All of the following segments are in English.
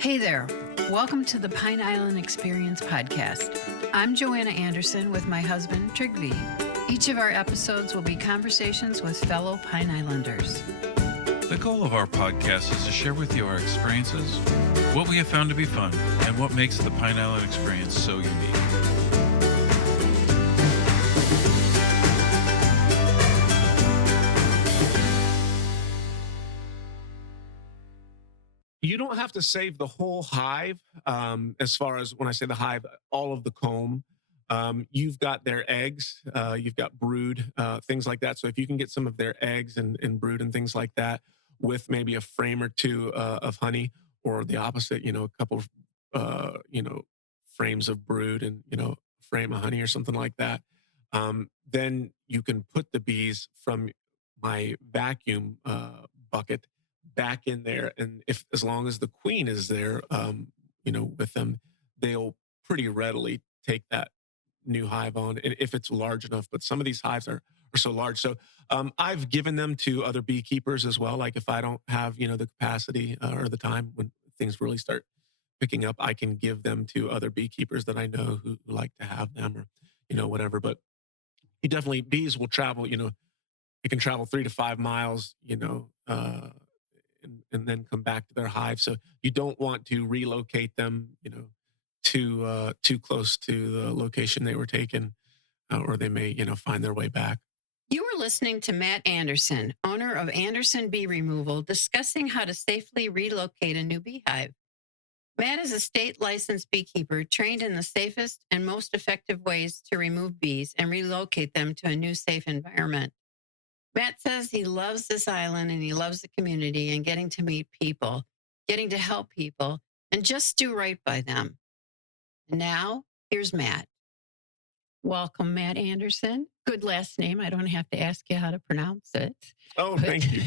Hey there. Welcome to the Pine Island Experience podcast. I'm Joanna Anderson with my husband, Trygve. Each of our episodes will be conversations with fellow Pine Islanders. The goal of our podcast is to share with you our experiences, what we have found to be fun, and what makes the Pine Island experience so unique. You don't have to save the whole hive. As far as when I say the hive, all of the comb. You've got their eggs, you've got brood, things like that. So if you can get some of their eggs and brood and things like that with maybe a frame or two of honey, or the opposite, a couple of, frames of brood and, frame of honey or something like that, then you can put the bees from my vacuum bucket back in there. And if, as long as the queen is there, with them, they'll pretty readily take that new hive on, and if it's large enough. But some of these hives are so large. So I've given them to other beekeepers as well. Like if I don't have, the capacity or the time when things really start picking up, I can give them to other beekeepers that I know who like to have them, or, whatever. But bees will travel, it can travel 3 to 5 miles, and then come back to their hive. So you don't want to relocate them, too close to the location they were taken, or they may, find their way back. You are listening to Matt Anderson, owner of Anderson Bee Removal, discussing how to safely relocate a new beehive. Matt is a state licensed beekeeper trained in the safest and most effective ways to remove bees and relocate them to a new safe environment. Matt says he loves this island and he loves the community and getting to meet people, getting to help people, and just do right by them. And now, here's Matt. Welcome, Matt Anderson. Good last name. I don't have to ask you how to pronounce it. Oh, thank you.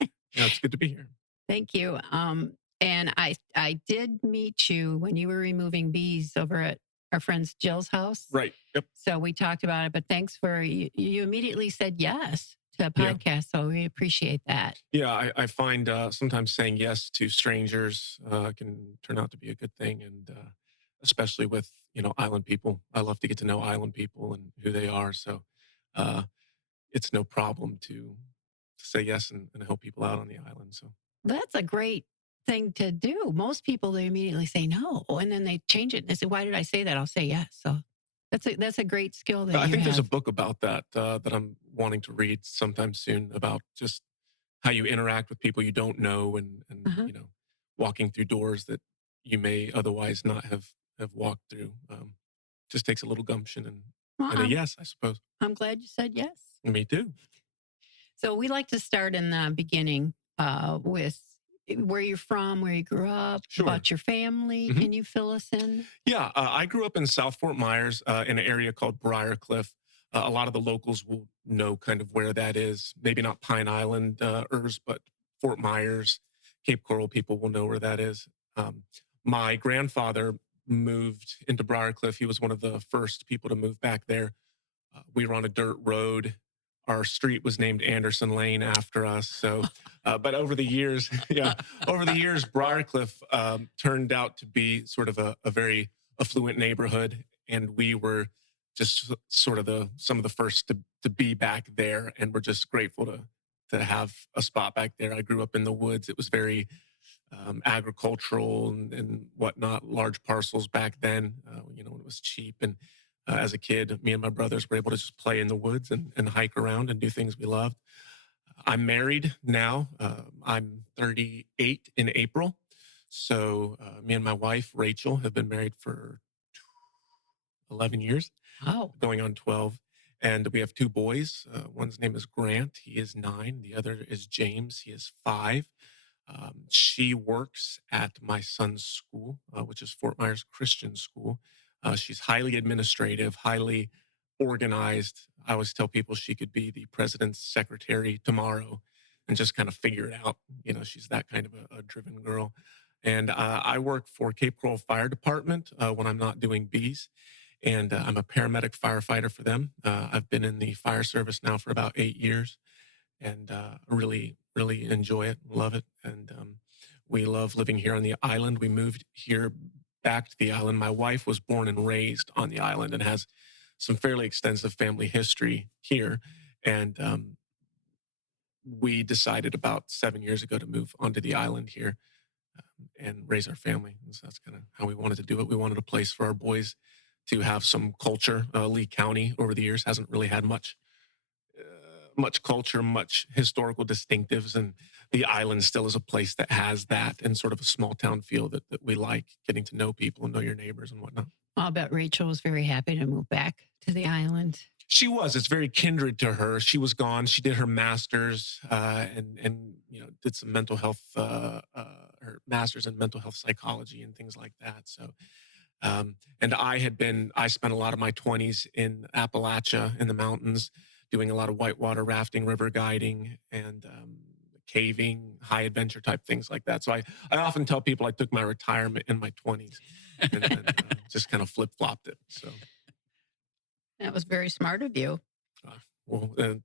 Yeah, it's good to be here. Thank you. And I did meet you when you were removing bees over at our friend's Jill's house. Right. Yep. So we talked about it, but thanks for, you immediately said yes to a podcast. Yeah. So we appreciate that. Yeah, I find sometimes saying yes to strangers can turn out to be a good thing. And especially with, island people. I love to get to know island people and who they are. So it's no problem to say yes and help people out on the island. So that's a great thing to do. Most people, they immediately say no, and then they change it. And they say, why did I say that? I'll say yes. So that's a great skill that I think have. There's a book about that that I'm wanting to read sometime soon, about just how you interact with people you don't know, and walking through doors that you may otherwise not have walked through. Just takes a little gumption and a yes, I suppose. I'm glad you said yes. Me too. So we like to start in the beginning with where you're from, where you grew up, Sure. About your family. Mm-hmm. Can you fill us in? Yeah, I grew up in South Fort Myers in an area called Briarcliff. A lot of the locals will know kind of where that is. Maybe not Pine Islanders, but Fort Myers, Cape Coral people will know where that is. My grandfather moved into Briarcliff. He was one of the first people to move back there. We were on a dirt road. Our street was named Anderson Lane after us. So, but over the years, Briarcliff turned out to be sort of a very affluent neighborhood, and we were just sort of some of the first to be back there, and we're just grateful to have a spot back there. I grew up in the woods. It was very agricultural and whatnot, large parcels back then, when it was cheap. And as a kid, me and my brothers were able to just play in the woods and hike around and do things we loved. I'm married now. I'm 38 in April. So me and my wife, Rachel, have been married for 11 years, going on 12. And we have 2 boys. One's name is Grant. He is 9. The other is James. He is 5. She works at my son's school, which is Fort Myers Christian School. She's highly administrative, highly organized. I always tell people she could be the president's secretary tomorrow and just kind of figure it out. She's that kind of a driven girl. And I work for Cape Coral Fire Department when I'm not doing bees. And I'm a paramedic firefighter for them. I've been in the fire service now for about 8 years, and really, really enjoy it, love it. And We love living here on the island. We moved here back to the island. My wife was born and raised on the island and has some fairly extensive family history here. And we decided about 7 years ago to move onto the island here and raise our family. And so that's kind of how we wanted to do it. We wanted a place for our boys to have some culture. Lee County over the years hasn't really had much culture, much historical distinctives, and the island still is a place that has that and sort of a small town feel that we like, getting to know people and know your neighbors and whatnot. I'll bet Rachel was very happy to move back to the island. She was. It's very kindred to her. She was gone. She did her master's and did some mental health, her master's in mental health psychology and things like that. So, and I spent a lot of my 20s in Appalachia in the mountains, doing a lot of whitewater rafting, river guiding, and caving, high adventure type things like that. So I often tell people I took my retirement in my 20s and then just kind of flip flopped it. So. That was very smart of you.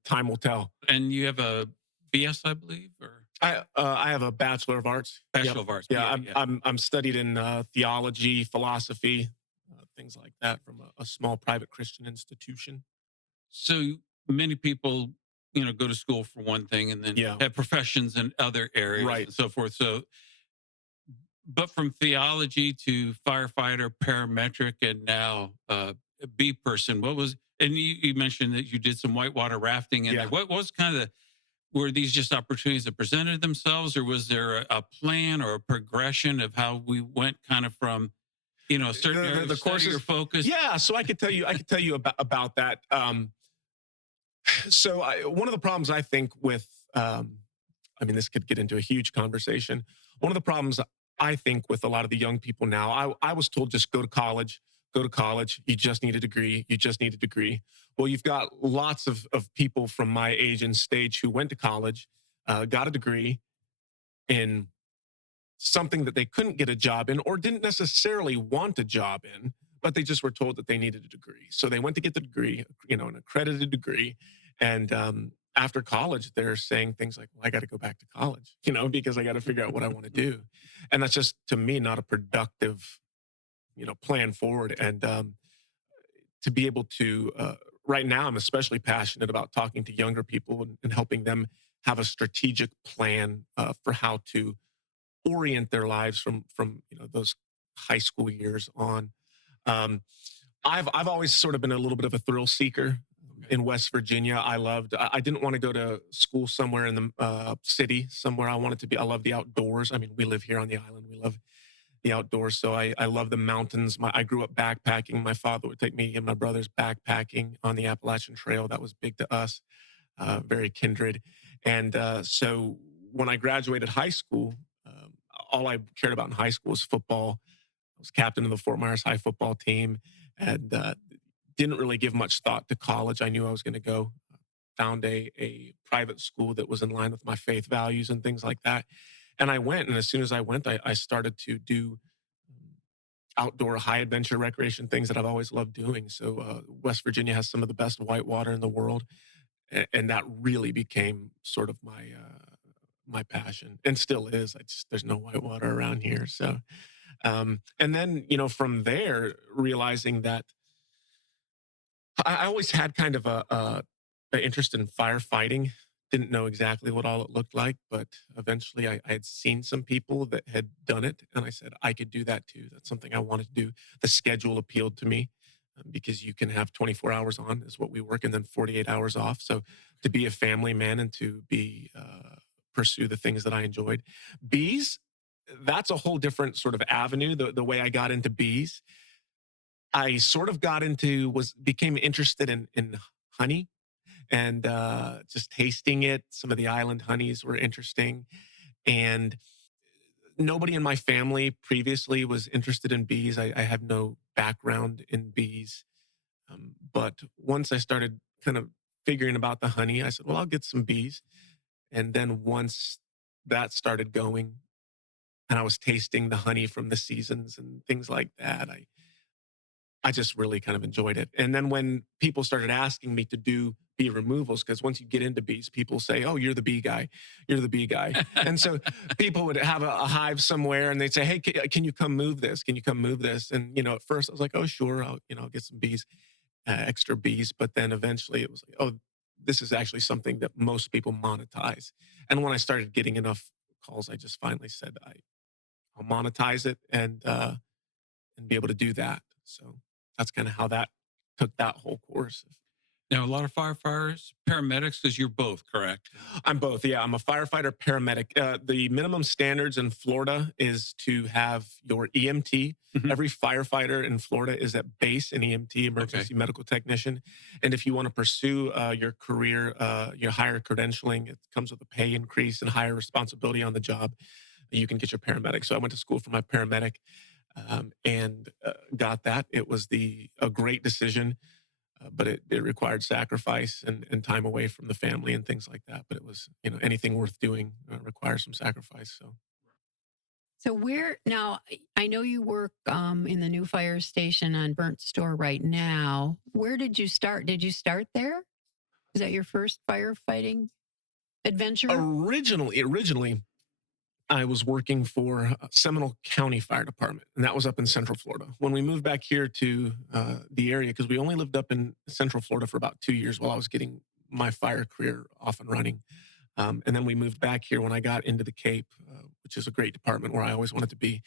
Time will tell. And you have a BS, I believe, or I have a Bachelor of Arts. Bachelor of Arts. Yeah, I'm studied in theology, philosophy, things like that from a small private Christian institution. So many people, go to school for one thing and then have professions in other areas and so forth. So, but from theology to firefighter, paramedic, and now a bee person, and you mentioned that you did some whitewater rafting. And what was were these just opportunities that presented themselves, or was there a plan or a progression of how we went kind of from, a certain area of study or focus? Yeah. So I could tell you about that. So one of the problems I think with, this could get into a huge conversation. One of the problems I think with a lot of the young people now, I was told just go to college. You just need a degree. You just need a degree. Well, you've got lots of people from my age and stage who went to college, got a degree in something that they couldn't get a job in or didn't necessarily want a job in, but they just were told that they needed a degree. So they went to get the degree, an accredited degree. And after college, they're saying things like, well, I got to go back to college, because I got to figure out what I want to do. And that's just, to me, not a productive plan forward. And to be able to, right now, I'm especially passionate about talking to younger people and helping them have a strategic plan for how to orient their lives from those high school years on. I've always sort of been a little bit of a thrill seeker. In West Virginia, I didn't want to go to school somewhere in the city, somewhere I wanted to be. I love the outdoors. We live here on the island. We love the outdoors. So I love the mountains. I grew up backpacking. My father would take me and my brothers backpacking on the Appalachian Trail. That was big to us, very kindred. And so when I graduated high school, all I cared about in high school was football. I was captain of the Fort Myers High football team and didn't really give much thought to college. I knew I was going to go. Found a private school that was in line with my faith values and things like that. And I went, and as soon as I went, I started to do outdoor high adventure recreation things that I've always loved doing. So West Virginia has some of the best whitewater in the world, and that really became sort of my passion, and still is. There's no whitewater around here. So, and then from there, realizing that I always had kind of an interest in firefighting. Didn't know exactly what all it looked like, but eventually I had seen some people that had done it, and I said, I could do that too. That's something I wanted to do. The schedule appealed to me because you can have 24 hours on is what we work, and then 48 hours off. So to be a family man and to pursue the things that I enjoyed. Bees, that's a whole different sort of avenue, the way I got into bees. I sort of became interested in honey. And just tasting it. Some of the island honeys were interesting. And nobody in my family previously was interested in bees. I have no background in bees. But once I started kind of figuring about the honey, I said, well, I'll get some bees. And then once that started going and I was tasting the honey from the seasons and things like that, I just really kind of enjoyed it. And then when people started asking me to do bee removals, because once you get into bees, people say, "Oh, you're the bee guy, you're the bee guy," and so people would have a hive somewhere, and they'd say, "Hey, can you come move this? Can you come move this?" And at first I was like, "Oh, sure, I'll get some bees, extra bees," but then eventually it was like, "Oh, this is actually something that most people monetize." And when I started getting enough calls, I just finally said, I'll monetize it and be able to do that. So that's kind of how that took that whole course. Now, a lot of firefighters, paramedics, because you're both, correct? I'm both. Yeah, I'm a firefighter paramedic. The minimum standards in Florida is to have your EMT. Every firefighter in Florida is at base an EMT, emergency medical technician. And if you want to pursue your career, your higher credentialing, it comes with a pay increase and higher responsibility on the job. You can get your paramedic. So I went to school for my paramedic and got that. It was a great decision, but it required sacrifice and time away from the family and things like that. But it was, anything worth doing requires some sacrifice. So where now? I know you work in the new fire station on Burnt Store right now. Where did you start? Did you start there? Is that your first firefighting adventure? Originally, I was working for Seminole County Fire Department, and that was up in Central Florida. When we moved back here to the area, because we only lived up in Central Florida for about 2 years while I was getting my fire career off and running. And then we moved back here when I got into the Cape, which is a great department where I always wanted to be.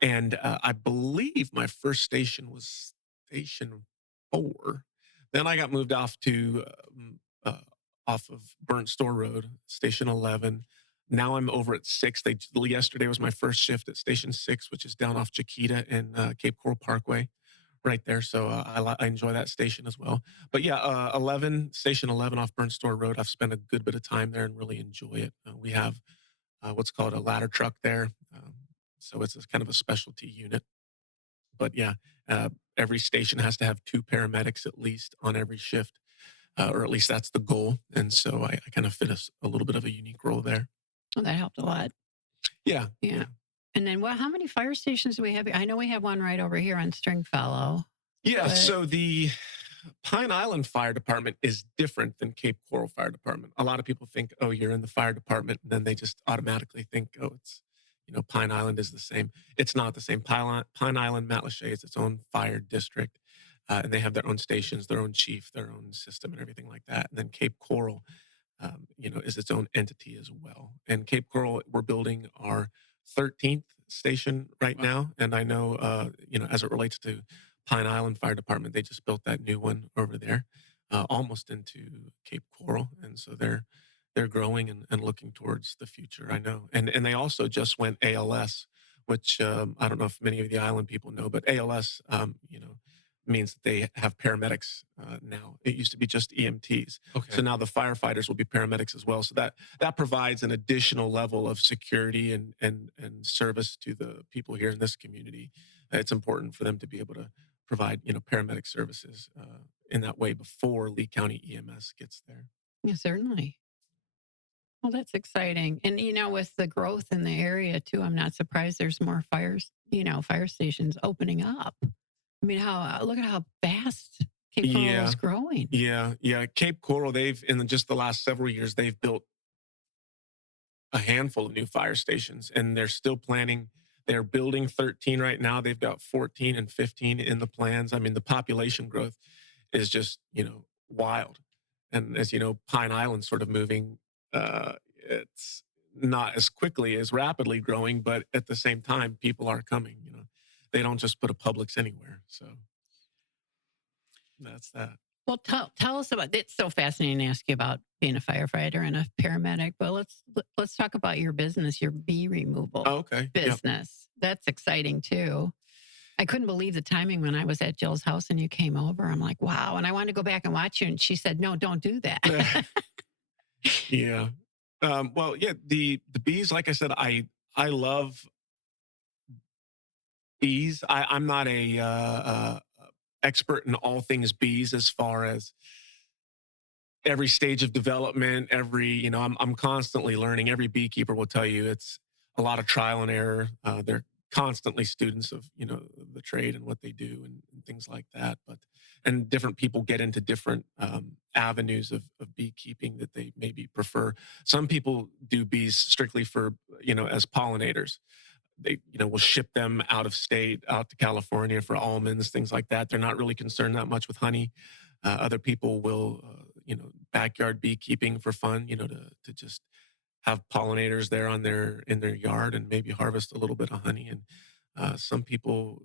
And I believe my first station was Station 4. Then I got moved off to off of Burnt Store Road, Station 11. Now I'm over at 6. Yesterday was my first shift at Station 6, which is down off Chiquita and Cape Coral Parkway, right there. So I enjoy that station as well. But yeah, Station 11 off Burnt Store Road. I've spent a good bit of time there and really enjoy it. We have what's called a ladder truck there, so it's kind of a specialty unit. But yeah, every station has to have 2 paramedics at least on every shift, or at least that's the goal. And so I kind of fit a little bit of a unique role there. Oh, that helped a lot. Yeah. And then, how many fire stations do we have? I know we have one right over here on Stringfellow. Yeah. So the Pine Island Fire Department is different than Cape Coral Fire Department. A lot of people think, oh, you're in the fire department, and then they just automatically think, oh, it's, Pine Island is the same. It's not the same. Pine Island, Matlacha is its own fire district, and they have their own stations, their own chief, their own system, and everything like that. And then Cape Coral, is its own entity as well. And Cape Coral, we're building our 13th station right now. And I know, as it relates to Pine Island Fire Department, they just built that new one over there, almost into Cape Coral. And so they're growing and looking towards the future, I know. And they also just went ALS, which I don't know if many of the island people know, but ALS, means that they have paramedics now. It used to be just EMTs. So now the firefighters will be paramedics as well. So that provides an additional level of security and service to the people here in this community. It's important for them to be able to provide, paramedic services in that way before Lee County EMS gets there. Yeah, certainly. Well, that's exciting. And, with the growth in the area too, I'm not surprised there's more fire stations opening up. I mean, look at how fast Cape Coral is growing. Yeah. Cape Coral, in just the last several years, they've built a handful of new fire stations, and they're still planning. They're building 13 right now. They've got 14 and 15 in the plans. I mean, the population growth is just, wild. And as you know, Pine Island's sort of moving. It's not as quickly, as rapidly growing, but at the same time, people are coming, They don't just put a Publix anywhere. So that's that. Well, tell us about. It's so fascinating to ask you about being a firefighter and a paramedic. But let's talk about your business, your bee removal business. Yep. That's exciting too. I couldn't believe the timing when I was at Jill's house and you came over. I'm like, wow. And I wanted to go back and watch you, and she said, no, don't do that. Yeah. The bees. Like I said, I love bees. I'm not a expert in all things bees as far as every stage of development. I'm constantly learning. Every beekeeper will tell you it's a lot of trial and error. They're constantly students of, the trade and what they do and things like that. But and different people get into different avenues of beekeeping that they maybe prefer. Some people do bees strictly for, as pollinators. They, will ship them out of state, out to California for almonds, things like that. They're not really concerned that much with honey. Other people will, backyard beekeeping for fun, to just have pollinators there on their in their yard and maybe harvest a little bit of honey. And some people,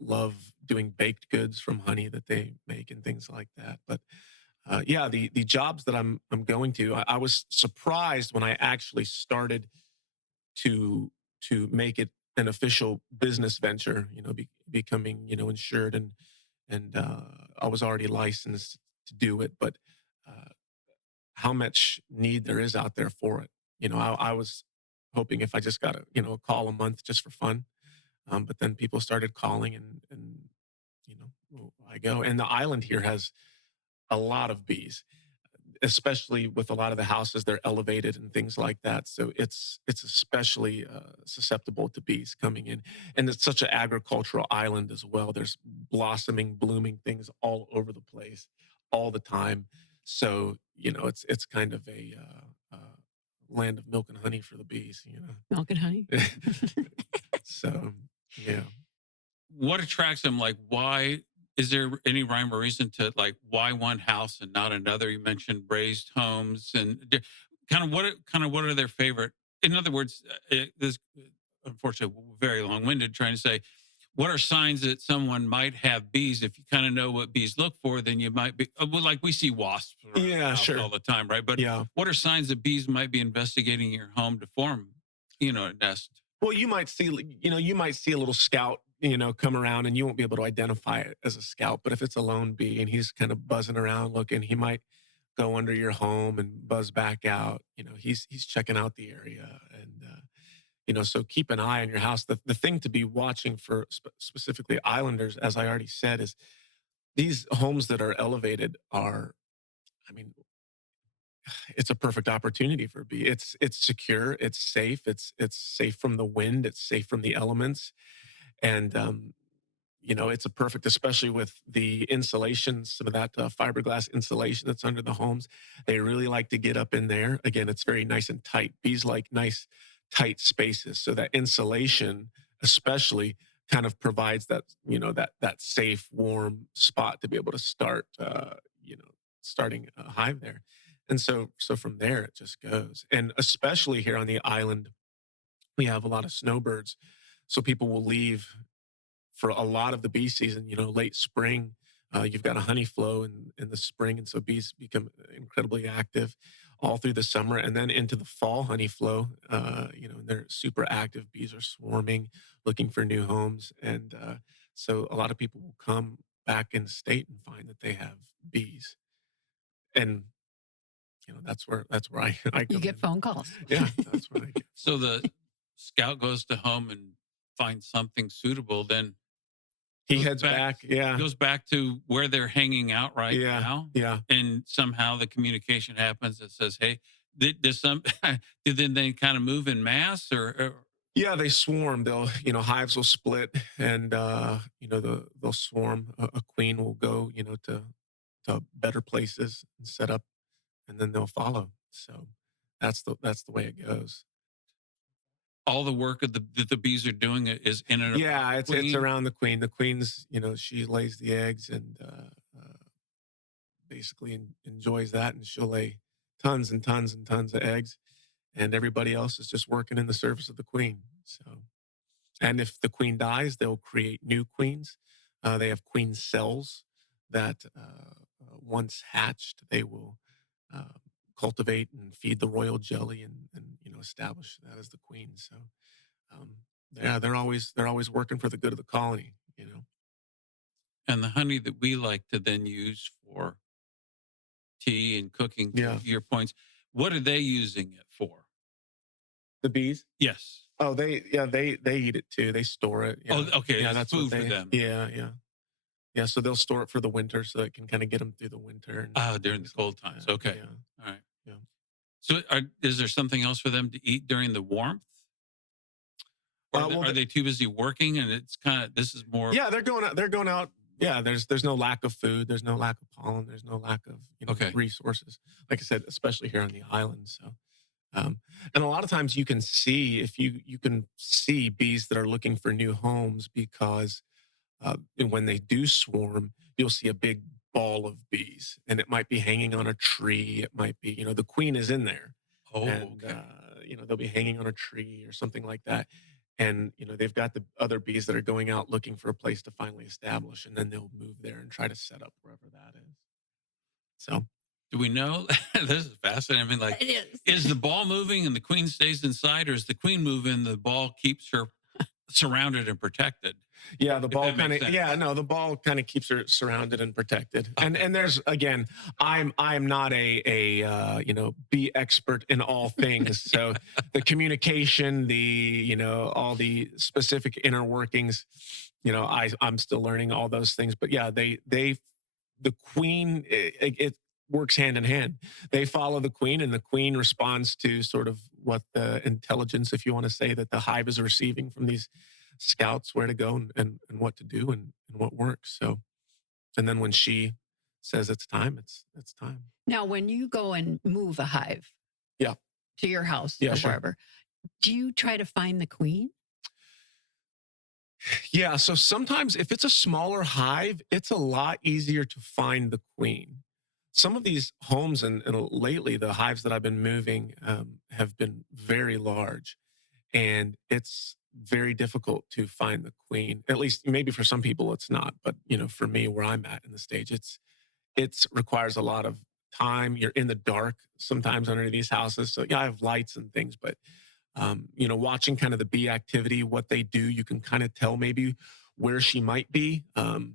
love doing baked goods from honey that they make and things like that. But yeah, the jobs that I'm going to, I was surprised when I actually started to make it an official business venture. Becoming, insured, and I was already licensed to do it, but uh, how much need there is out there for it. I was hoping if I just got a call a month just for fun, but then people started calling, and I go. And the island here has a lot of bees, especially with a lot of the houses, they're elevated and things like that. So it's especially susceptible to bees coming in, and it's such an agricultural island as well. There's blossoming, blooming things all over the place, all the time. So it's kind of a land of milk and honey for the bees. Milk and honey. So yeah. What attracts them? Like, why is there any rhyme or reason to like why one house and not another? You mentioned raised homes and kind of what are their favorite? In other words, this unfortunately very long winded trying to say what are signs that someone might have bees? If you kind of know what bees look for, then you might be well, like we see wasps around the house Sure. all the time, right? But Yeah. what are signs that bees might be investigating your home to form, a nest? Well, you might see, a little scout, come around, and you won't be able to identify it as a scout. But if it's a lone bee and he's kind of buzzing around looking, he might go under your home and buzz back out. He's checking out the area, and so keep an eye on your house. The thing to be watching for specifically islanders, as I already said, is these homes that are elevated are, I mean, it's a perfect opportunity for a bee. It's secure, it's safe, it's safe from the wind, it's safe from the elements, and it's a perfect, especially with the insulation, some of that fiberglass insulation that's under the homes. They really like to get up in there. Again, it's very nice and tight. Bees like nice, tight spaces, so that insulation, especially, kind of provides that that safe, warm spot to be able to start, starting a hive there. And so from there it just goes. And especially here on the island, we have a lot of snowbirds, so people will leave for a lot of the bee season, late spring. You've got a honey flow in the spring, and so bees become incredibly active all through the summer, and then into the fall honey flow. And they're super active. Bees are swarming, looking for new homes, and so a lot of people will come back in state and find that they have bees, and that's where I You come get in. phone calls. Yeah, that's where I get. So the scout goes to home and finds something suitable, then He goes heads back. Yeah, goes back to where they're hanging out right yeah, now, yeah. and somehow the communication happens that says, "Hey, does some do then they kind of move in mass or Yeah, they swarm. They'll, hives will split, and they'll swarm. A queen will go, to better places and set up, and then they'll follow. So that's the way it goes. all the work of that the bees are doing is in and around Yeah, the it's queen?" around the queen. The queen's, she lays the eggs and basically enjoys that, and she'll lay tons and tons and tons of eggs, and everybody else is just working in the service of the queen. So. And if the queen dies, they'll create new queens. They have queen cells that, once hatched, they will uh, cultivate and feed the royal jelly, and establish that as the queen. So um, yeah, they're always working for the good of the colony. And the honey that we like to then use for tea and cooking, to Yeah, your points, what are they using it for? the bees. Yes. Oh, they eat it too. They store it. Oh, Yeah, okay. yeah, It's that's food what for they. them. Yeah, yeah, yeah. So they'll store it for the winter, so it can kind of get them through the winter and During the things cold like times. that. Okay. Yeah, All right. yeah. So, is there something else for them to eat during the warmth? Or Well, are they too busy working? And it's kind of this is more. yeah, they're going out. They're going out. Yeah, there's no lack of food. There's no lack of pollen. There's no lack of Okay. resources. Like I said, especially here on the island. So, and a lot of times you can see if you can see bees that are looking for new homes because and when they do swarm, you'll see a big ball of bees, and it might be hanging on a tree. It might be the queen is in there, Oh, and okay. they'll be hanging on a tree or something like that. And they've got the other bees that are going out looking for a place to finally establish, and then they'll move there and try to set up wherever that is. So Do we know? This is fascinating. I mean, like, It is the ball moving and the queen stays inside, or is the queen moving? The ball keeps her surrounded and protected. yeah, the If ball that kind makes of sense. no, the ball kind of keeps her surrounded and protected. And Okay. there's again, I'm not a bee expert in all things. So the communication, all the specific inner workings, I'm still learning all those things. But yeah, the queen, it works hand in hand. They follow the queen, and the queen responds to sort of what the intelligence, if you want to say, that the hive is receiving from these scouts, where to go and what to do and what works. So, and then when she says it's time, it's time. Now, when you go and move a hive Yeah. to your house Yeah, or sure. wherever, do you try to find the queen? Yeah. So sometimes if it's a smaller hive, it's a lot easier to find the queen. Some of these homes and lately the hives that I've been moving have been very large, and it's very difficult to find the queen. At least maybe for some people it's not, but for me, where I'm at in the stage, it's requires a lot of time. You're in the dark sometimes under these houses, so yeah, I have lights and things, but watching kind of the bee activity, what they do, you can kind of tell maybe where she might be. And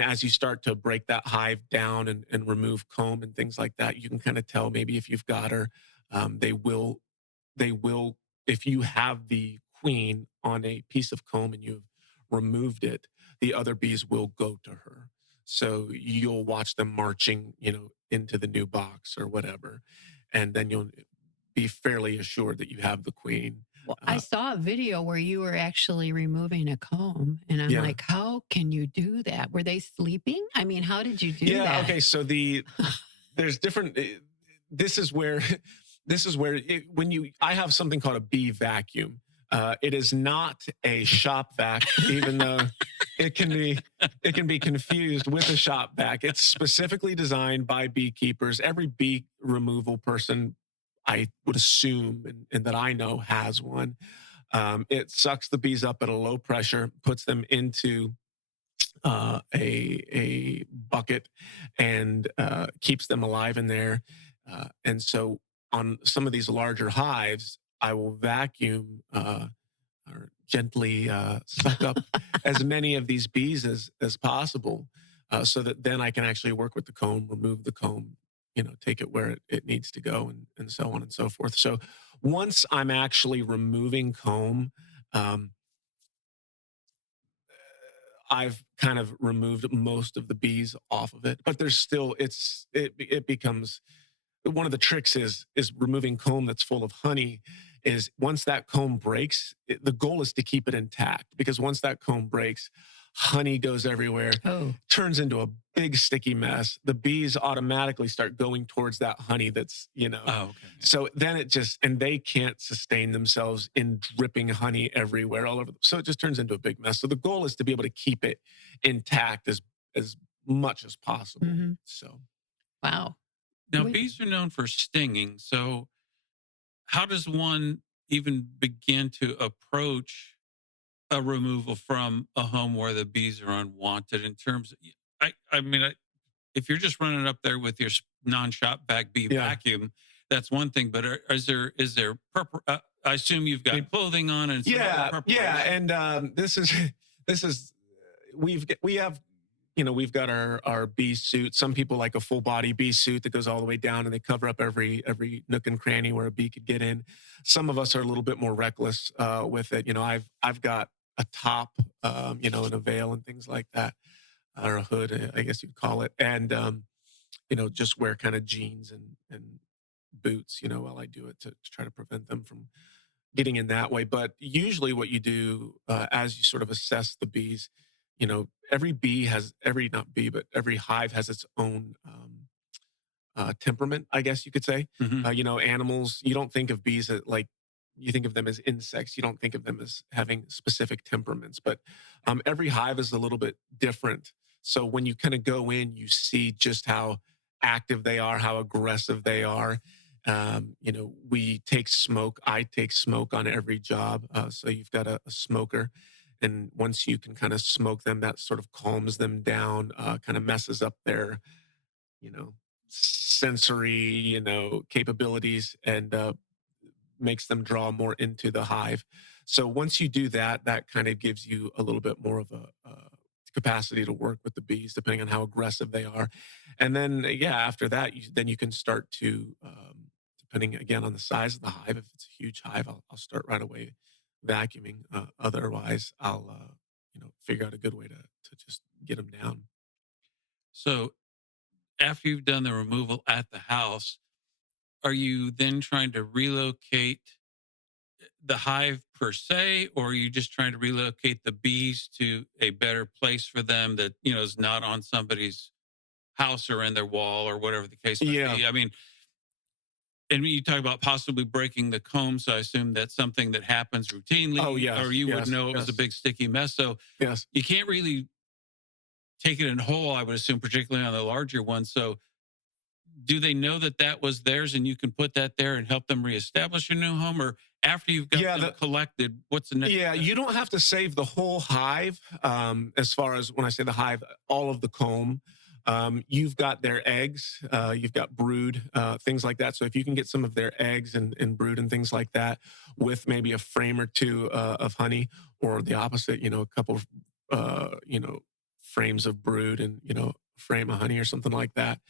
as you start to break that hive down and remove comb and things like that, you can kind of tell maybe if you've got her. They will if you have the queen on a piece of comb and you've removed it, the other bees will go to her. So you'll watch them marching, into the new box or whatever, and then you'll be fairly assured that you have the queen. Well, I saw a video where you were actually removing a comb, and I'm Yeah. like, how can you do that? Were they sleeping? I mean, how did you do Yeah, that? okay, so there's different this is where I have something called a bee vacuum. It is not a shop vac, even though it can be confused with a shop vac. It's specifically designed by beekeepers. Every bee removal person, I would assume, and that I know, has one. It sucks the bees up at a low pressure, puts them into a bucket, and keeps them alive in there. And so on some of these larger hives, I will vacuum or gently suck up as many of these bees as possible, so that then I can actually work with the comb, remove the comb, take it where it needs to go, and so on and so forth. So once I'm actually removing comb, um, I've kind of removed most of the bees off of it, but there's still it becomes one of the tricks is removing comb that's full of honey. Is once that comb breaks, the goal is to keep it intact, because once that comb breaks, honey goes everywhere, Oh, turns into a big sticky mess. The bees automatically start going towards that honey that's. Oh, okay. So then and they can't sustain themselves in dripping honey everywhere all over. So it just turns into a big mess. So the goal is to be able to keep it intact as much as possible. mhm. So Wow. Now, We- bees are known for stinging. So, how does one even begin to approach a removal from a home where the bees are unwanted? In terms, of, I mean, if you're just running up there with your non-shop vac bee Yeah. vacuum, that's one thing. But is there I assume you've got clothing on and some other yeah, preparation. and this is we have we've got our bee suit. Some people like a full body bee suit that goes all the way down and they cover up every nook and cranny where a bee could get in. Some of us are a little bit more reckless with it. I've got a top, and a veil and things like that, or a hood, I guess you'd call it, and just wear kind of jeans and boots, while I do it to try to prevent them from getting in that way. But usually, what you do as you sort of assess the bees, every bee has every not bee, but every hive has its own temperament, I guess you could say. Hmm. Animals, you don't think of bees as like, you think of them as insects. You don't think of them as having specific temperaments, but every hive is a little bit different. So when you kind of go in, you see just how active they are, how aggressive they are. We take smoke. I take smoke on every job. So you've got a smoker. And once you can kind of smoke them, that sort of calms them down, kind of messes up their, you know, sensory, capabilities and makes them draw more into the hive. So once you do that, that kind of gives you a little bit more of a capacity to work with the bees, depending on how aggressive they are. And then, yeah, after that, then you can start to, depending again on the size of the hive. If it's a huge hive, I'll start right away vacuuming. Otherwise, I'll, figure out a good way to just get them down. So after you've done the removal at the house, are you then trying to relocate the hive per se, or are you just trying to relocate the bees to a better place for them that, is not on somebody's house or in their wall or whatever the case might Yeah. be? I mean, and you talk about possibly breaking the comb. So I assume that's something that happens routinely, Oh, yes. or you would Yes. know it was a Yes. big sticky mess. So Yes. you can't really take it in whole, I would assume, particularly on the larger ones. So do they know that that was theirs and you can put that there and help them reestablish a new home? Or after you've got Yeah. them collected, what's the next Yeah, step? you don't have to save the whole hive. As far as when I say the hive, all of the comb. You've got their eggs, you've got brood, things like that. So if you can get some of their eggs and brood and things like that with maybe a frame or two of honey, or the opposite, a couple of, frames of brood and, frame of honey or something like that,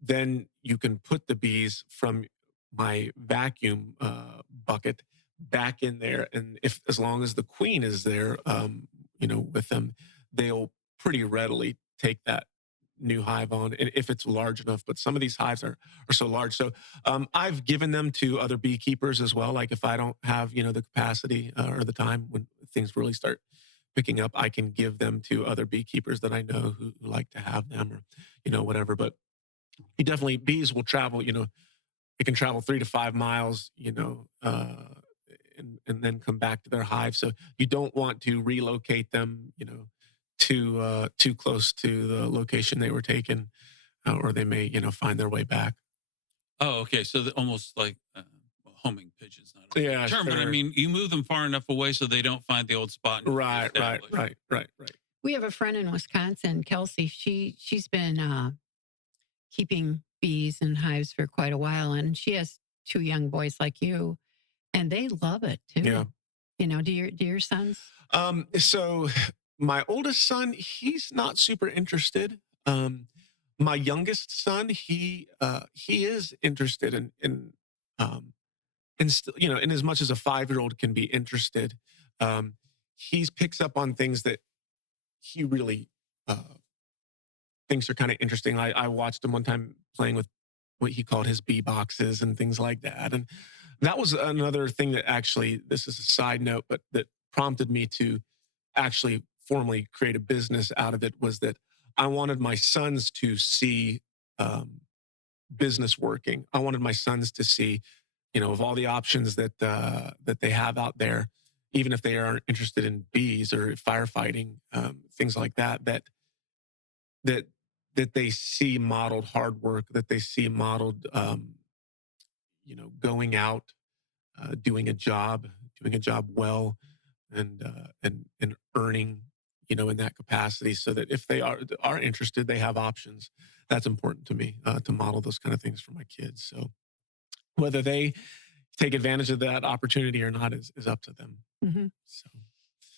then you can put the bees from my vacuum bucket back in there. And if, as long as the queen is there, with them, they'll pretty readily take that new hive on, and if it's large enough. But some of these hives are so large. So I've given them to other beekeepers as well. Like if I don't have, the capacity or the time when things really start picking up, I can give them to other beekeepers that I know who like to have them, or, whatever. But you definitely, bees will travel, it can travel 3 to 5 miles, and then come back to their hive. So you don't want to relocate them, too close to the location they were taken, or they may, find their way back. Oh, okay. So almost like well, homing pigeons, not a Yeah, term, but I sure. mean, you move them far enough away so they don't find the old spot and Right, right, reestablish. right, right, right. We have a friend in Wisconsin, Kelsey. She's been keeping bees and hives for quite a while, and she has two young boys like you, and they love it Yeah. too. Do your sons? So my oldest son, he's not super interested. My youngest son, he is interested in still, in as much as a 5-year-old can be interested. Um, he picks up on things that he really thinks are kind of interesting. I watched him one time playing with what he called his bee boxes and things like that. And that was another thing that actually, this is a side note, but that prompted me to actually formally create a business out of it, was that I wanted my sons to see um, business working. I wanted my sons to see, of all the options that they have out there, even if they aren't interested in bees or firefighting, things like that that they see modeled hard work, that they see modeled, going out, doing a job well, and earning, in that capacity, so that if they are interested, they have options. That's important to me, to model those kind of things for my kids. So whether they take advantage of that opportunity or not is up to them. Hmm. So.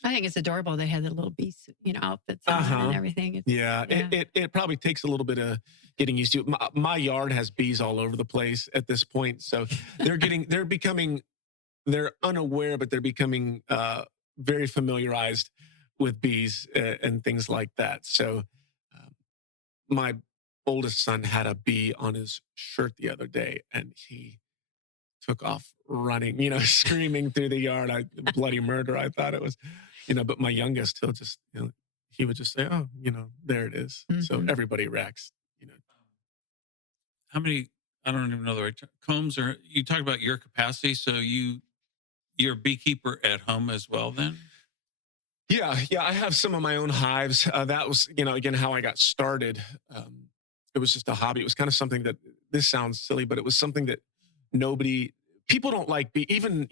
I think it's adorable. They had the little bee, outfits on and Uh-huh. everything. Yeah, Yeah. it probably takes a little bit of getting used to. My yard has bees all over the place at this point, so they're unaware, but they're becoming very familiarized with bees and things like that. So um, my oldest son had a bee on his shirt the other day, and he took off running, screaming through the yard. Bloody murder, I thought it was, but my youngest, he'll just, he would just say, oh, there it is. So Mhm. everybody reacts, you know. How many? I don't even know the right term, combs are. You talk about your capacity, so you're a beekeeper at home as well. Then Yeah, yeah, I have some of my own hives. That was, again, how I got started. It was just a hobby. It was kind of something that this sounds silly, but it was something that nobody, people don't like. Even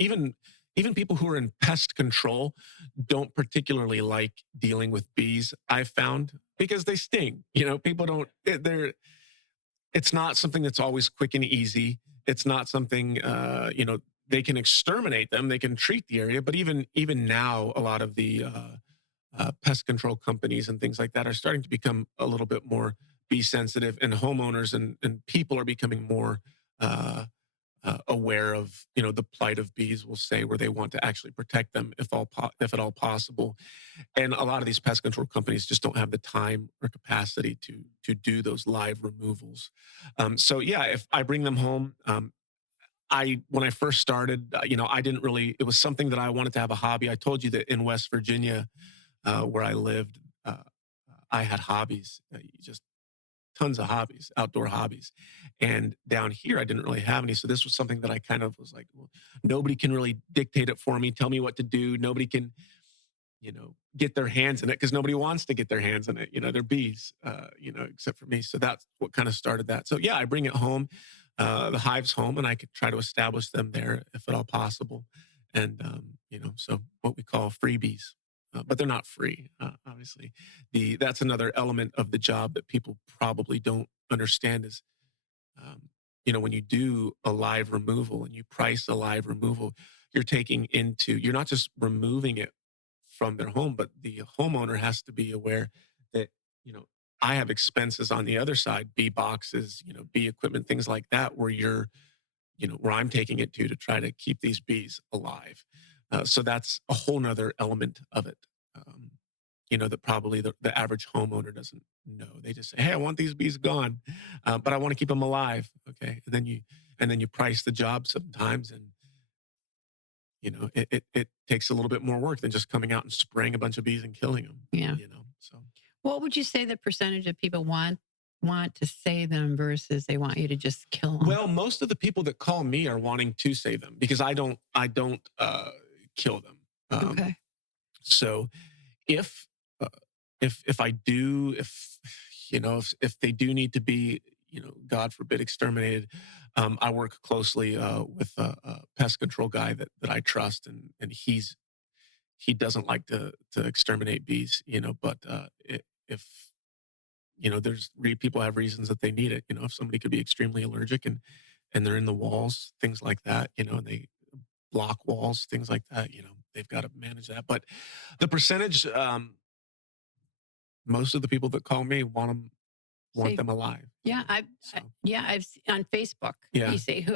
people who are in pest control don't particularly like dealing with bees. I've found because they sting. People don't. It's not something that's always quick and easy. It's not something, they can exterminate them. They can treat the area, but even now, a lot of the pest control companies and things like that are starting to become a little bit more bee sensitive, and homeowners and people are becoming more uh, aware of the plight of bees. Will say where they want to actually protect them if at all possible. And a lot of these pest control companies just don't have the time or capacity to do those live removals. So yeah, if I bring them home, when I first started, I didn't really. It was something that I wanted to have a hobby. I told you that in West Virginia, where I lived, I had hobbies, just tons of hobbies, outdoor hobbies. And down here, I didn't really have any. So this was something that I kind of was like, well, nobody can really dictate it for me, tell me what to do. Nobody can, get their hands in it because nobody wants to get their hands in it. They're bees, except for me. So that's what kind of started that. So yeah, I bring it home, the hives home, and I could try to establish them there if at all possible. And, so what we call freebies. But they're not free, obviously. That's another element of the job that people probably don't understand is, when you do a live removal and you price a live removal, you're not just removing it from their home, but the homeowner has to be aware that, you know, I have expenses on the other side, bee boxes, bee equipment, things like that, where I'm taking it to try to keep these bees alive. So that's a whole nother element of it. Um, that probably the average homeowner doesn't know. They just say, "Hey, I want these bees gone, but I want to keep them alive." Okay, and then you price the job sometimes, and it takes a little bit more work than just coming out and spraying a bunch of bees and killing them. Yeah. So What would you say the percentage of people want to save them versus they want you to just kill them? well, most of the people that call me are wanting to save them because I don't kill them. Okay. So if uh, if I do, if they do need to be, God forbid, exterminated, I work closely with a pest control guy that I trust, and he doesn't like to exterminate bees, but if people have reasons that they need it, if somebody could be extremely allergic and they're in the walls, things like that, and they block walls, things like that, they've got to manage that. But the percentage, most of the people that call me want Say, them alive. yeah, So On Facebook. yeah, You say,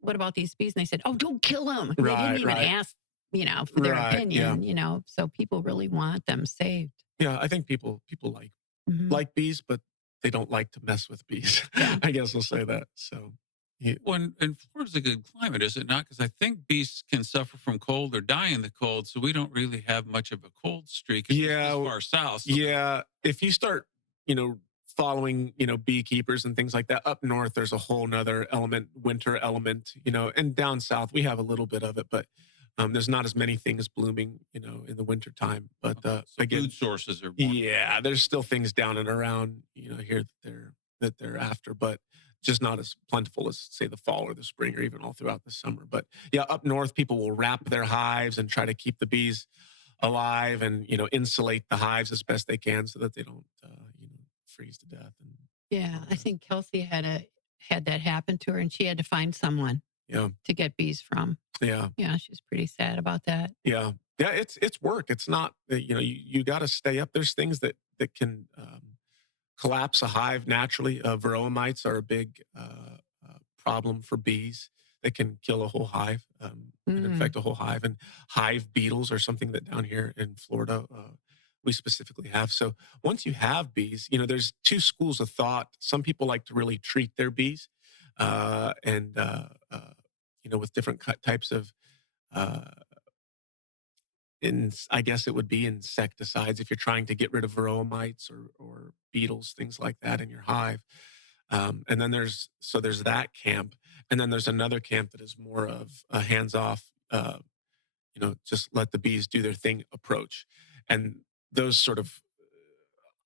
what about these bees? And they said, oh, don't kill them. They didn't right, even right, ask, for their right, yeah, opinion. So people really want them saved. yeah. I think people like Hmm. like bees, but they don't like to mess with bees. Yeah. I guess we'll say that. So yeah, when and Florida's a good climate, is it not? Because I think bees can suffer from cold or die in the cold, so we don't really have much of a cold streak, at least this yeah, far south. So yeah. If you start, following, beekeepers and things like that up north, there's a whole nother element, winter element, and down south we have a little bit of it, but there's not as many things blooming, in the winter time. But okay, so again, food sources are more. yeah, there's still things down and around, here that they're after, but just not as plentiful as say the fall or the spring or even all throughout the summer. But yeah, up north, people will wrap their hives and try to keep the bees alive and insulate the hives as best they can so that they don't freeze to death. And Yeah. all I that. think Kelsey had that happen to her and she had to find someone Yeah, to get bees from. yeah, Yeah. She's pretty sad about that. yeah, yeah. It's work. It's not you got to stay up. There's things that can collapse a hive naturally. Varroa mites are a big problem for bees. They can kill a whole hive and Mm. infect a whole hive. And hive beetles are something that down here in Florida we specifically have. So once you have bees, there's two schools of thought. Some people like to really treat their bees, and with different types of, uh, I guess it would be insecticides if you're trying to get rid of varroa mites or beetles, things like that in your hive. And then there's that camp, and then there's another camp that is more of a hands-off, just let the bees do their thing approach. And those sort of,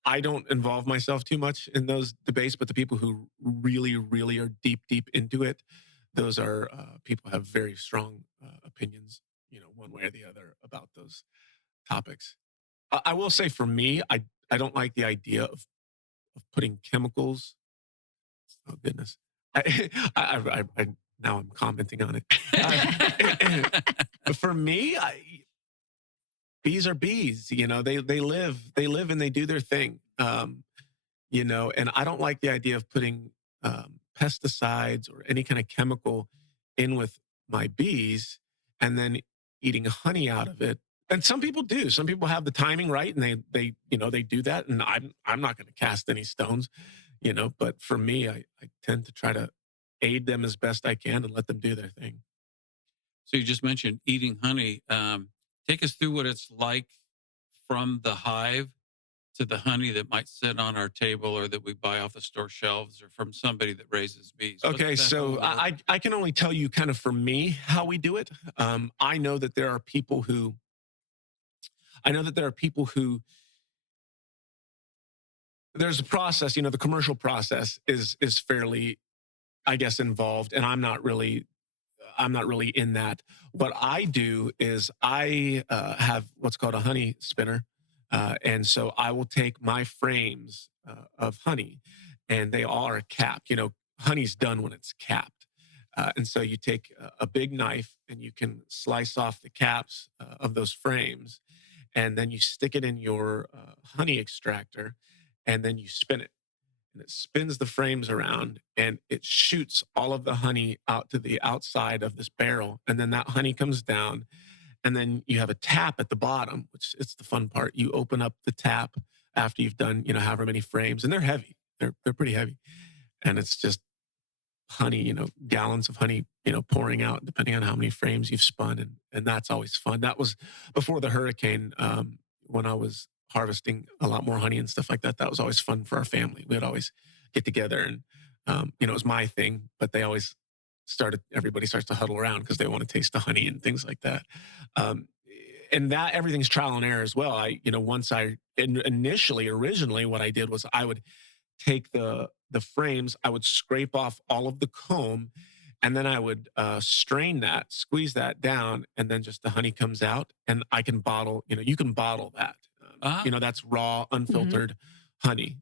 I don't involve myself too much in those debates, but the people who really, really are deep, deep into it, those are people have very strong opinions, one way or the other about those topics. I will say for me, I don't like the idea of putting chemicals. Oh goodness, I now I'm commenting on it. For me, bees are bees. They live and they do their thing. And I don't like the idea of putting pesticides or any kind of chemical in with my bees and then eating honey out of it. And some people do. Some people have the timing right, and they do that. And I'm not going to cast any stones, But for me, I tend to try to aid them as best I can and let them do their thing. So you just mentioned eating honey. Take us through what it's like from the hive to the honey that might sit on our table or that we buy off the store shelves or from somebody that raises bees. Okay, so I can only tell you kind of for me how we do it. I know that there are people who there's a process. The commercial process is fairly, I guess, involved, and I'm not really in that. What I do is I have what's called a honey spinner. And so I will take my frames of honey, and they all are capped. Honey's done when it's capped. And so you take a big knife and you can slice off the caps of those frames, and then you stick it in your honey extractor, and then you spin it. And it spins the frames around, and it shoots all of the honey out to the outside of this barrel. And then that honey comes down, and then you have a tap at the bottom, which it's the fun part. You open up the tap after you've done, however many frames, and they're heavy. They're pretty heavy. And it's just honey, gallons of honey, pouring out depending on how many frames you've spun. And that's always fun. That was before the hurricane, when I was harvesting a lot more honey and stuff like that. That was always fun for our family. We would always get together, and, it was my thing, but everybody starts to huddle around because they want to taste the honey and things like that. And that everything's trial and error as well. Originally, what I did was I would take the frames, I would scrape off all of the comb, and then I would strain that, squeeze that down, and then just the honey comes out, and I can bottle. You can bottle that. That's raw, unfiltered honey.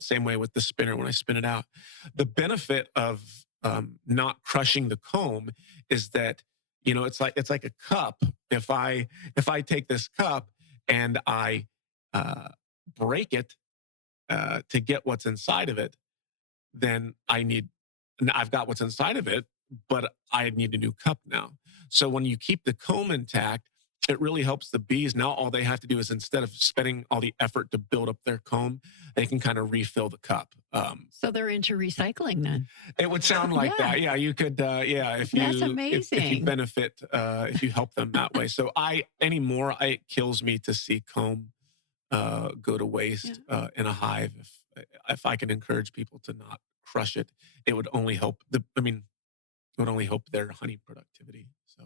Same way with the spinner when I spin it out. The benefit of not crushing the comb is that it's like a cup. If I take this cup and I break it to get what's inside of it, then I've got what's inside of it, but I need a new cup now. So when you keep the comb intact, it really helps the bees. Now all they have to do is, instead of spending all the effort to build up their comb, they can kind of refill the cup. So they're into recycling then. It would sound like that. Yeah, you could. If That's you amazing. if you benefit, if you help them that way. So it kills me to see comb go to waste in a hive. If I can encourage people to not crush it, it would only help it would only help their honey productivity. So.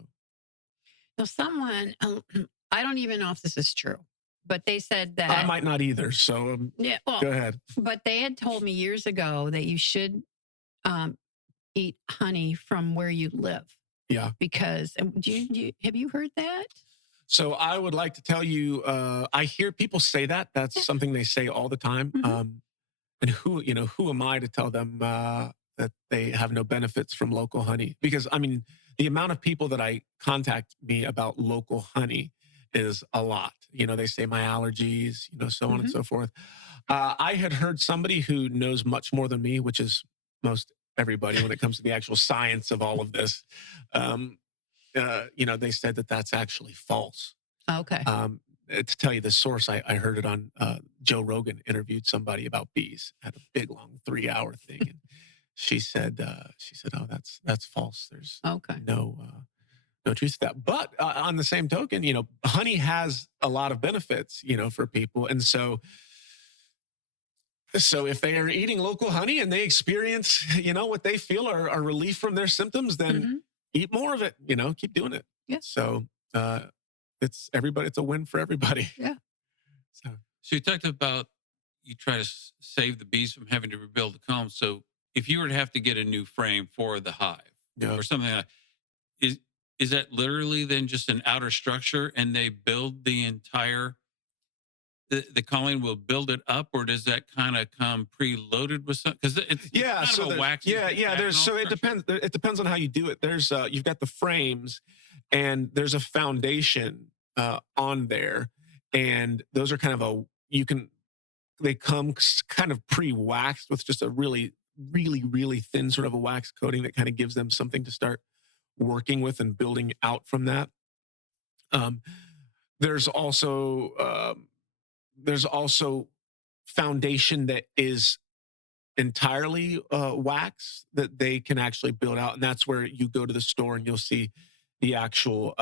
Now, someone, I don't even know if this is true, but they said that. I might not either. So go ahead. But they had told me years ago that you should eat honey from where you live. Yeah. Because have you heard that? So I would like to tell you, I hear people say that. That's something they say all the time. And who am I to tell them that they have no benefits from local honey? Because the amount of people that I contact me about local honey is a lot. They say my allergies, so on and so forth. I had heard somebody who knows much more than me, which is most everybody when it comes to the actual science of all of this. They said that that's actually false. Okay. To tell you the source, I heard it on Joe Rogan interviewed somebody about bees, had a big, long 3-hour thing. she said, "Oh, that's false. There's Okay. no truth to that." But on the same token, honey has a lot of benefits, for people, and so if they are eating local honey and they experience, what they feel are relief from their symptoms, then Hmm. eat more of it. Keep doing it. Yeah. So it's everybody. It's a win for everybody. Yeah. So So you talked about you try to save the bees from having to rebuild the comb. So if you were to have to get a new frame for the hive yeah. or something like is is that literally then just an outer structure and they build the entire the colony will build it up, or does that kind of come preloaded with something? Because it's Yeah, kind so of a there's waxy yeah, there's so it structure. depends it depends on how you do it. There's you've got the frames and there's a foundation on there, and those are kind of a you can they come kind of pre-waxed with just a really thin sort of a wax coating that kind of gives them something to start working with and building out from that. Um, there's also there's also foundation that is entirely wax that they can actually build out, and that's where you go to the store and you'll see the actual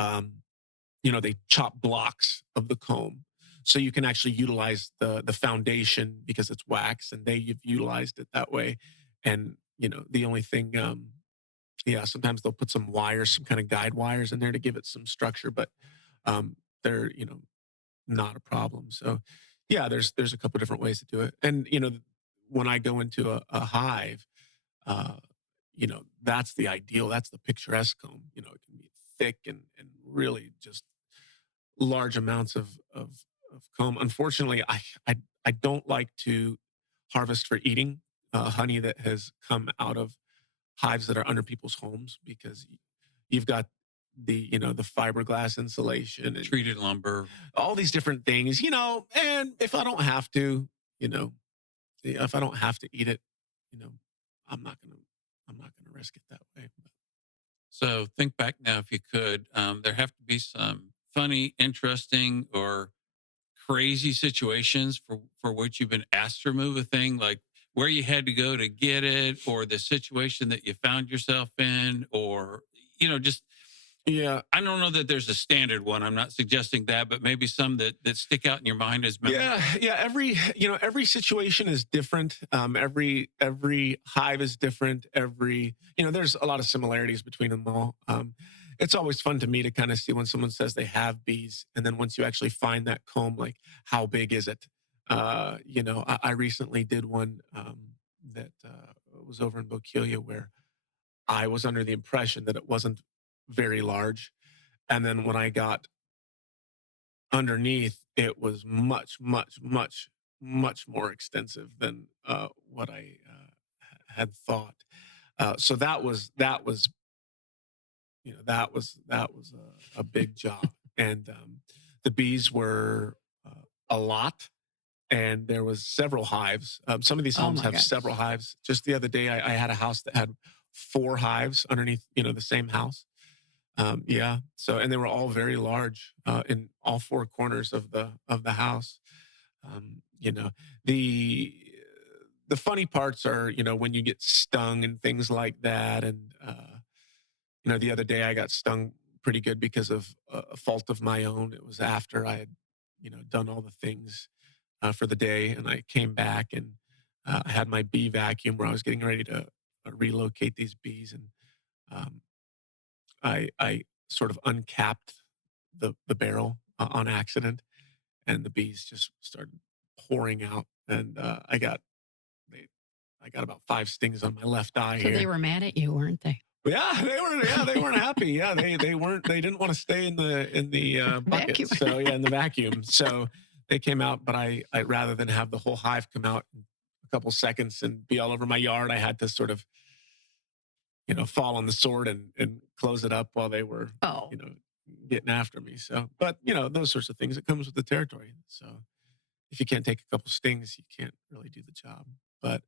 they chop blocks of the comb, so you can actually utilize the foundation because it's wax and they've utilized it that way. And the only thing yeah, sometimes they'll put some wires, some kind of guide wires in there to give it some structure, but they're not a problem. So yeah, there's a couple different ways to do it. And when I go into a hive, uh, that's the ideal, that's the picturesque comb. It can be thick and really just large amounts of comb. Unfortunately, I don't like to harvest for eating honey that has come out of hives that are under people's homes, because you've got the fiberglass insulation and Treated lumber. all these different things, and if I don't have to, you know, if I don't have to eat it, you know, I'm not gonna I'm not gonna risk it that way. So think back now, if you could. There have to be some funny, interesting, or crazy situations for which you've been asked to remove a thing, like where you had to go to get it, or the situation that you found yourself in, or just Yeah. I don't know that there's a standard one. I'm not suggesting that, but maybe some that stick out in your mind as memorable. Yeah. Every situation is different. Every hive is different. There's a lot of similarities between them all. It's always fun to me to kind of see when someone says they have bees, and then once you actually find that comb, like how big is it? I recently did one that was over in Bokeelia, where I was under the impression that it wasn't very large, and then when I got underneath, it was much more extensive than what I had thought. So that was a big job, and the bees were a lot, and there was several hives. Some of these Oh homes my have gosh. several hives. Just the other day, I had a house that had 4 hives underneath, the same house. Yeah. So, and they were all very large in all 4 corners of the house. Um, you know, the the funny parts are, when you get stung and things like that. And the other day I got stung pretty good because of a fault of my own. It was after I had, done all the things for the day, and I came back and I had my bee vacuum where I was getting ready to relocate these bees, and um, I sort of uncapped the barrel on accident, and the bees just started pouring out, and they, I got about 5 stings on my left eye So they here. were mad at you, weren't they? Yeah, they were. Yeah, they weren't happy. Yeah, they weren't. They didn't want to stay in the bucket. Vacuum. So yeah, in the vacuum. So they came out, but I rather than have the whole hive come out in a couple seconds and be all over my yard, I had to sort of fall on the sword and close it up while they were, Oh, you know, getting after me. So, but those sorts of things, it comes with the territory. So if you can't take a couple stings, you can't really do the job. But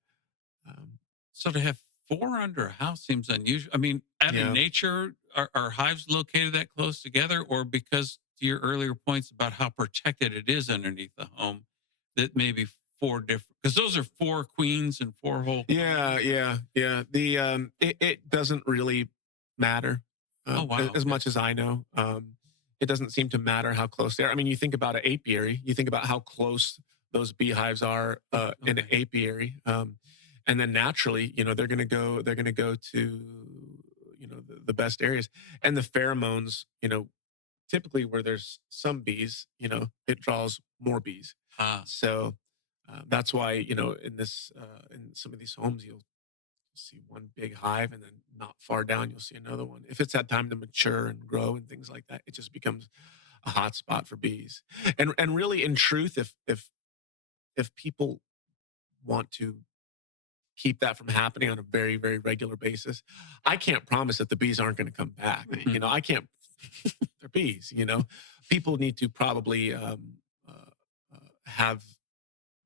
um, So to have four under a house seems unusual. I mean, out in yeah, nature, are hives located that close together, or because to your earlier points about how protected it is underneath the home, that maybe four different, because those are four queens and four whole. Yeah. It doesn't really matter, Oh wow. as much as I know. It doesn't seem to matter how close they are. I mean, you think about an apiary, you think about how close those beehives are in an Okay. apiary, and then naturally, they're gonna go to the best areas, and the pheromones, typically where there's some bees, it draws more bees. Ah, So that's why in some of these homes you'll see one big hive, and then not far down you'll see another one. If it's had time to mature and grow and things like that, it just becomes a hot spot for bees. And really, in truth, if people want to keep that from happening on a very, very regular basis, I can't promise that the bees aren't going to come back. Right. I can't. They're bees. People need to probably have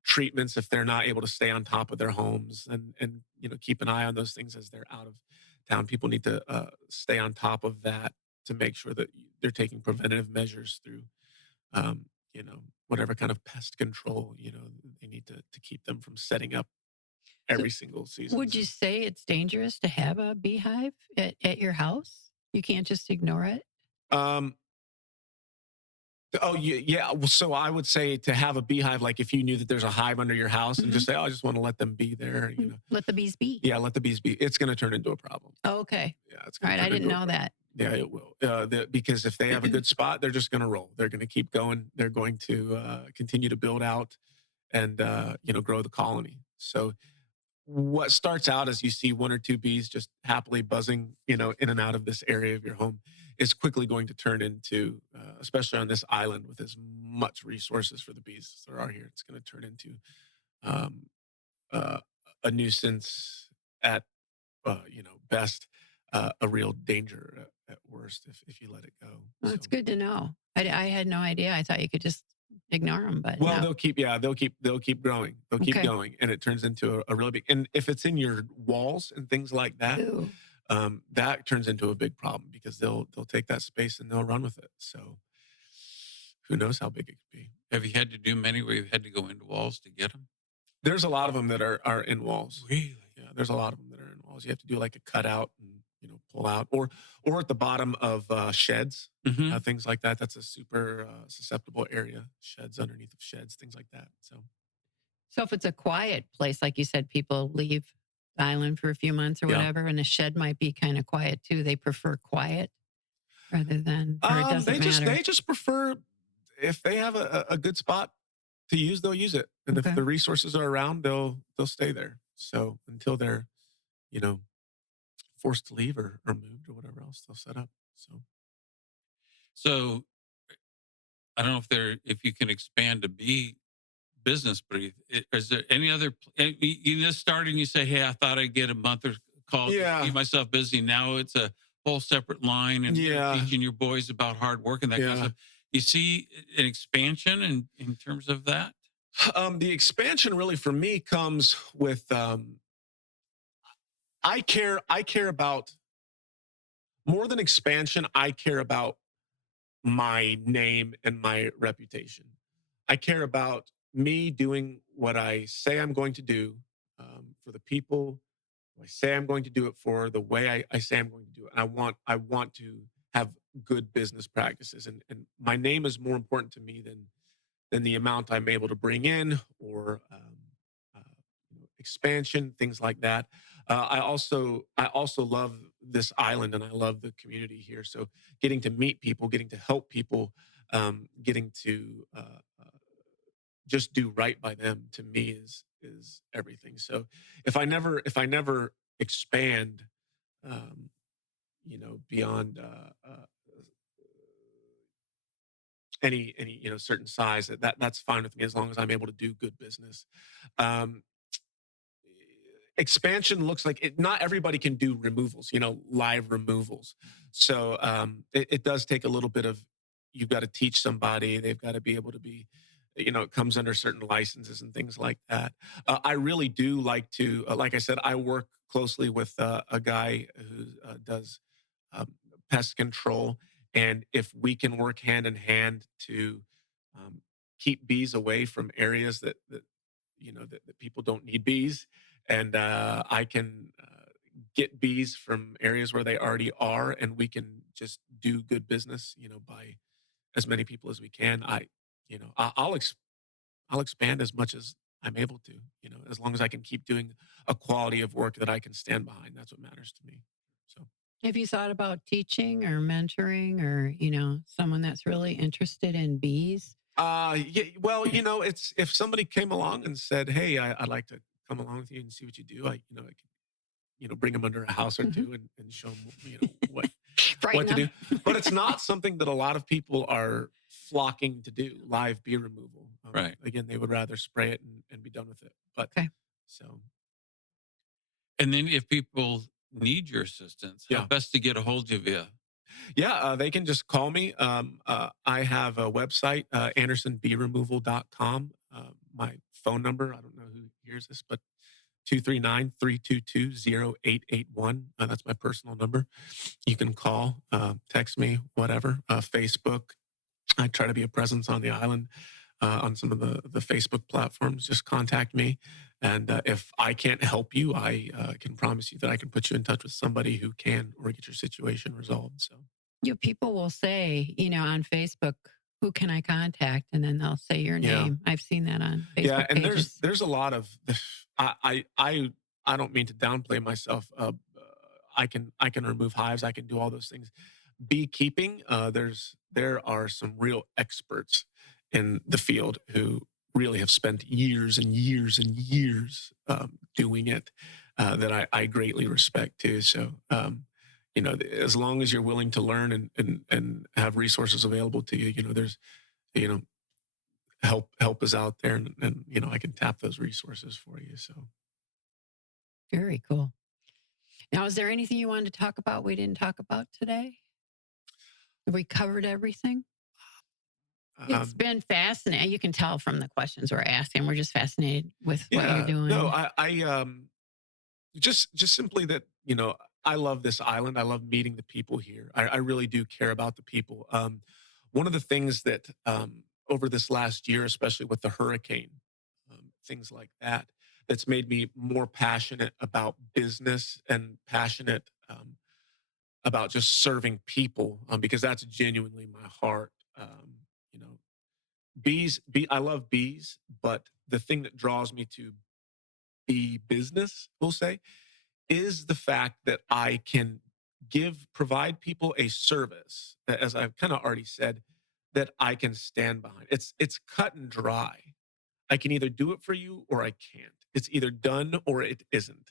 treatments if they're not able to stay on top of their homes, and keep an eye on those things as they're out of town. People need to stay on top of that to make sure that they're taking preventative measures through um, whatever kind of pest control they need to keep them from setting up So every single season. would you say it's dangerous to have a beehive at your house? You can't just ignore it? Um, Oh, yeah. Well, so I would say to have a beehive, like if you knew that there's a hive under your house and Mhm. just say, "Oh, I just want to let them be there," Let the bees be. Yeah, let the bees be. It's going to turn into a problem. Oh, okay. Yeah, it's All going right. to I turn didn't into a know problem. that. Yeah, it will. Because if they have a good spot, they're just going to roll. They're going to keep going. They're going to continue to build out and grow the colony. So what starts out as you see one or two bees just happily buzzing, in and out of this area of your home, is quickly going to turn into, especially on this island with as much resources for the bees as there are here, it's going to turn into um, uh, a nuisance at, best, a real danger at worst if you let it go. Well, So. it's good to know. I had no idea. I thought you could just ignore them, but Well, no. they'll keep growing. They'll keep Okay. going, and it turns into a really big. And if it's in your walls and things like that, Ooh. that turns into a big problem because they'll take that space and they'll run with it. So who knows how big it could be? have you had to do many where you've had to go into walls to get them? There's a lot of them that are in walls. Really? Yeah, there's a lot of them that are in walls. You have to do like a cutout and pull out, or at the bottom of sheds, Hmm. things like that. That's a super susceptible area. Sheds underneath of sheds, things like that. So. So if it's a quiet place, like you said, people leave the island for a few months or Yeah. whatever, and a shed might be kind of quiet too. They prefer quiet rather than, or it doesn't matter. They just prefer if they have a good spot to use, they'll use it, and if Okay. the resources are around, they'll stay there. So until they're you know forced to leave or moved or whatever else, they'll set up. So So I don't know if you can expand a bee business, but is there any other? You just started and you say, "Hey, I thought I'd get a month or call to Yeah. keep myself busy." Now it's a whole separate line, and you're Yeah. teaching your boys about hard work and that kind of Yeah. stuff. You see an expansion in terms of that? The expansion really for me comes with I care about more than expansion. I care about my name and my reputation. I care about me doing what I say I'm going to do for the people who I say I'm going to do it for, the way I say I'm going to do it. And I want to have good business practices, and my name is more important to me than the amount I'm able to bring in or uh, expansion, things like that. I also love this island and I love the community here. So getting to meet people, getting to help people, getting to just do right by them to me is everything. So if I never expand, um, beyond any certain size, that's fine with me as long as I'm able to do good business. Um, Expansion looks like it. Not everybody can do removals, live removals. So it does take a little bit of. You've got to teach somebody. They've got to be able to be. It comes under certain licenses and things like that. I really do like to, like I said, I work closely with a guy who does um, pest control, and if we can work hand in hand to um, keep bees away from areas that that people don't need bees, and I can get bees from areas where they already are, and we can just do good business, by as many people as we can. I'll expand as much as I'm able to, as long as I can keep doing a quality of work that I can stand behind. That's what matters to me. So, Have you thought about teaching or mentoring or, someone that's really interested in bees? yeah, well, it's if somebody came along and said, "Hey, I'd like to come along with you and see what you do," I could, bring them under a house or Mhm. two and show them, what Frighten to do. them. But it's not something that a lot of people are flocking to do, live bee removal. Right. Again, they would rather spray it and be done with it. But Okay. so, And then if people need your assistance, how yeah. best to get a hold of you? Yeah, they can just call me. I have a website, andersonbeeremoval.com. My phone number, I don't know who hears this, but 239-322-0881. That's my personal number. You can call, text me, whatever. Facebook. I try to be a presence on the island on some of the Facebook platforms. Just contact me. And if I can't help you, I can promise you that I can put you in touch with somebody who can or get your situation resolved. So, People will say, on Facebook, who can I contact? And then they'll say your yeah. name. I've seen that on Facebook Yeah, and pages. there's a lot of I don't mean to downplay myself. I can remove hives. I can do all those things. Beekeeping, there are some real experts in the field who really have spent years and years and years doing it that I greatly respect too. So as long as you're willing to learn and have resources available to you, there's you know help is out there, and I can tap those resources for you. So, Very cool. Now, is there anything you wanted to talk about we didn't talk about today? Have we covered everything? It's been fascinating. You can tell from the questions we're asking. We're just fascinated with what you're doing. No, I just simply that I love this island. I love meeting the people here. I really do care about the people. One of the things that over this last year, especially with the hurricane, things like that, that's made me more passionate about business and passionate about just serving people because that's genuinely my heart. You know, I love bees, but the thing that draws me to bee business, we'll say, is the fact that I can provide people a service that, as I've kind of already said, that I can stand behind. It's cut and dry. I can either do it for you or I can't. It's either done or it isn't.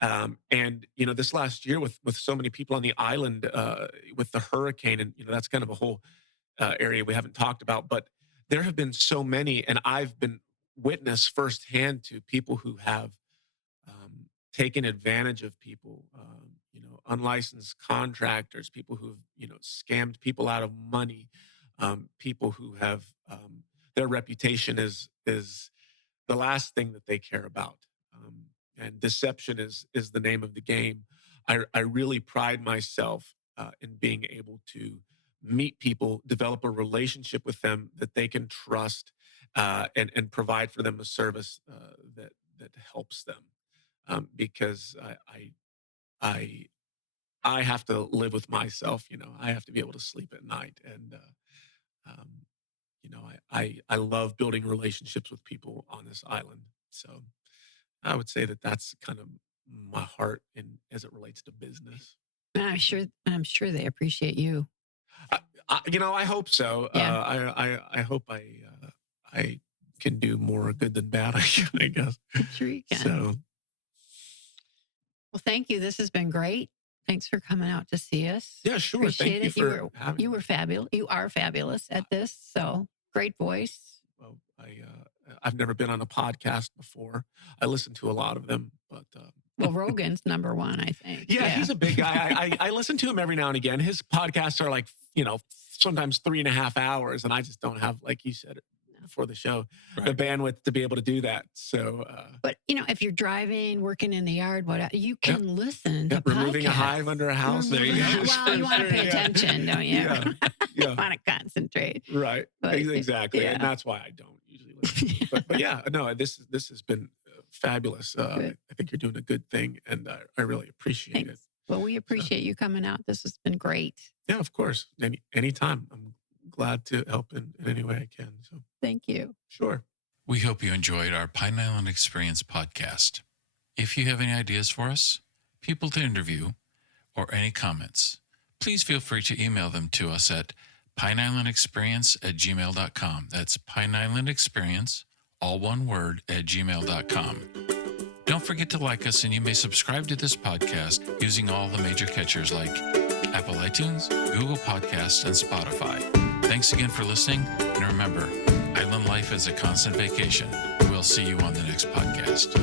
And this last year with so many people on the island with the hurricane, and that's kind of a whole area we haven't talked about, but there have been so many, and I've been witness firsthand to people who have taken advantage of people, unlicensed contractors, people who've scammed people out of money, people who have their reputation is the last thing that they care about, and deception is the name of the game. I really pride myself in being able to meet people, develop a relationship with them that they can trust, and provide for them a service that helps them because I I have to live with myself. I have to be able to sleep at night, and um, I love building relationships with people on this island. So I would say that that's kind of my heart in as it relates to business. And I'm sure they appreciate you. I hope so. Yeah. I hope I can do more good than bad. I guess. I'm sure you can. So. Well, thank you. This has been great. Thanks for coming out to see us. Yeah, sure. Appreciate Thank you it. for having You me. were fabulous. You are fabulous at this. So great voice. Well, I've never been on a podcast before. I listen to a lot of them, but Well, Rogan's number one, I think. yeah, he's a big guy. I listen to him every now and again. His podcasts are like sometimes 3.5 hours, and I just don't have, like you said before the show, the bandwidth to be able to do that. So, but if you're driving, working in the yard, you can listen to removing a podcasts. hive under a house. There you go. Well, you want to pay attention, don't you? Yeah. Want to concentrate. Right. But, Exactly. yeah. And that's why I don't usually But yeah, no, this has been fabulous. I think you're doing a good thing, and I really appreciate it. Well, we appreciate you coming out. This has been great. Yeah, of course. Anytime. I'm glad to help in any way I can. So thank you. Sure. We hope you enjoyed our Pine Island Experience podcast. If you have any ideas for us, people to interview, or any comments, please feel free to email them to us at pineislandexperience@gmail.com. That's pineislandexperience, all one word, @gmail.com. Don't forget to like us, and you may subscribe to this podcast using all the major catchers like Apple iTunes, Google Podcasts, and Spotify. Thanks again for listening, and remember, island life is a constant vacation. We'll see you on the next podcast.